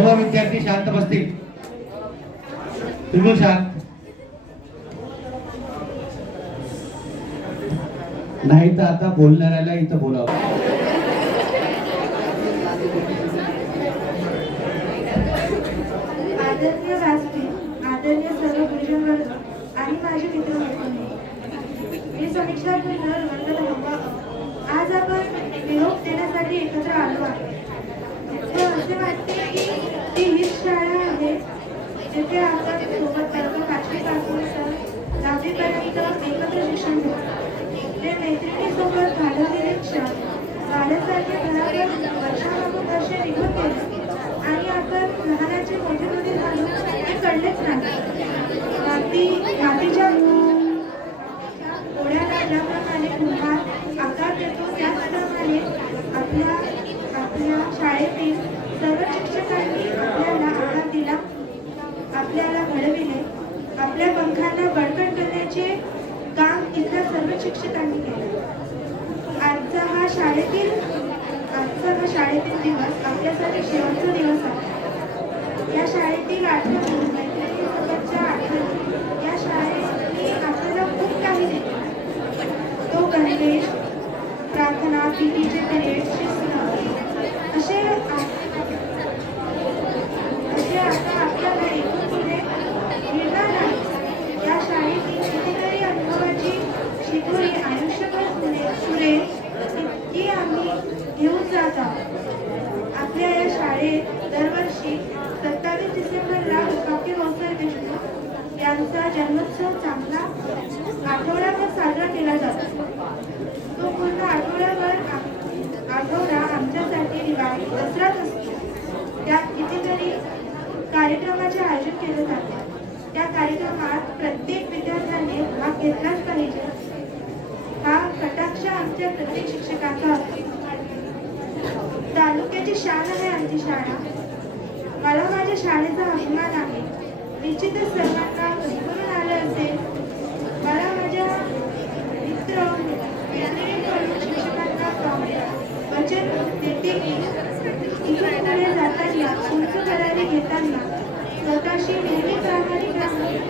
सर्व विद्यार्थी शांत बसतील. तुम्ही शांत. नाही तर आता बोलणाऱ्याला इथं बोलावं. आदरणीय व्यासपीठ आदरणीय सर्व आणि माझे मित्र मी समीक्षा आज आपण निरोप देण्यासाठी एकत्र आलो आहे असे वाटते ही ती हीच शाळा आहे. जिथे आपण सोबत वर्ग पाचवीपासून तर दहावीपर्यंत एकत्र शिक्षण घेतो. ते मैत्रिणीसोबत घालवलेले क्षण वाड्यासारखे घरावर वर्षापासून वर्षे निघून गेले. आणि आपण लहानाचे मोठे मोठे झालो हे कळलेच नाही. माती मातीच्या ओढ्याला ज्याप्रमाणे पुन्हा आकार देतो त्याचप्रमाणे आपल्या आपल्या शाळेतील सर्व शिक्षकांनी आपल्याला आकार दिला आपल्याला घडविले आपल्या पंखांना बळकट करण्याचे काम इथल्या सर्व शिक्षकांनी केले. आजचा हा शाळेतील आजचा हा शाळेतील दिवस आपल्यासाठी शेवटचा दिवस आहे. या शाळेतील आठवणी मैत्रिणीसोबतच्या आठवणी या शाळेने आपल्याला खूप काही दिले तो गणवेश प्रार्थना पीटीचे पिरियड शिस्त असे आ- असे आता आपल्याला एकूण पुढे मिळणार नाही या शाळेतील कितीतरी अनुभवाची आम्ही आयुष्यभर सुरे पुढे ती आम्ही घेऊन जात आहोत. आपल्या या शाळेत दरवर्षी सत्तावीस डिसेंबरला डॉक्टर रोसर देशमुख यांचा जन्मोत्सव चांगला आठवड्याभर साजरा केला जातो. तो पूर्ण आठवड्याभर आठवडा आमच्यासाठी दिवाळी दसराच असतो. त्यात कितीतरी कार्यक्रमाचे आयोजन केले जाते. त्या कार्यक्रमात प्रत्येक विद्यार्थ्याने भाग घेतलाच कटाक्ष प्रत्येक शिक्षकाचा असतो तालुक्याची शान आहे आमची शाळा. मला माझ्या शाळेचा अभिमान आहे. निश्चितच सर्वांना भरभरून आलं असेल. मला माझ्या मित्र मैत्रिणींकडून शिक्षकांना वचन देते की इथून पुढे जाताना उंच करारी घेताना स्वतःशी नेहमी प्रामाणिक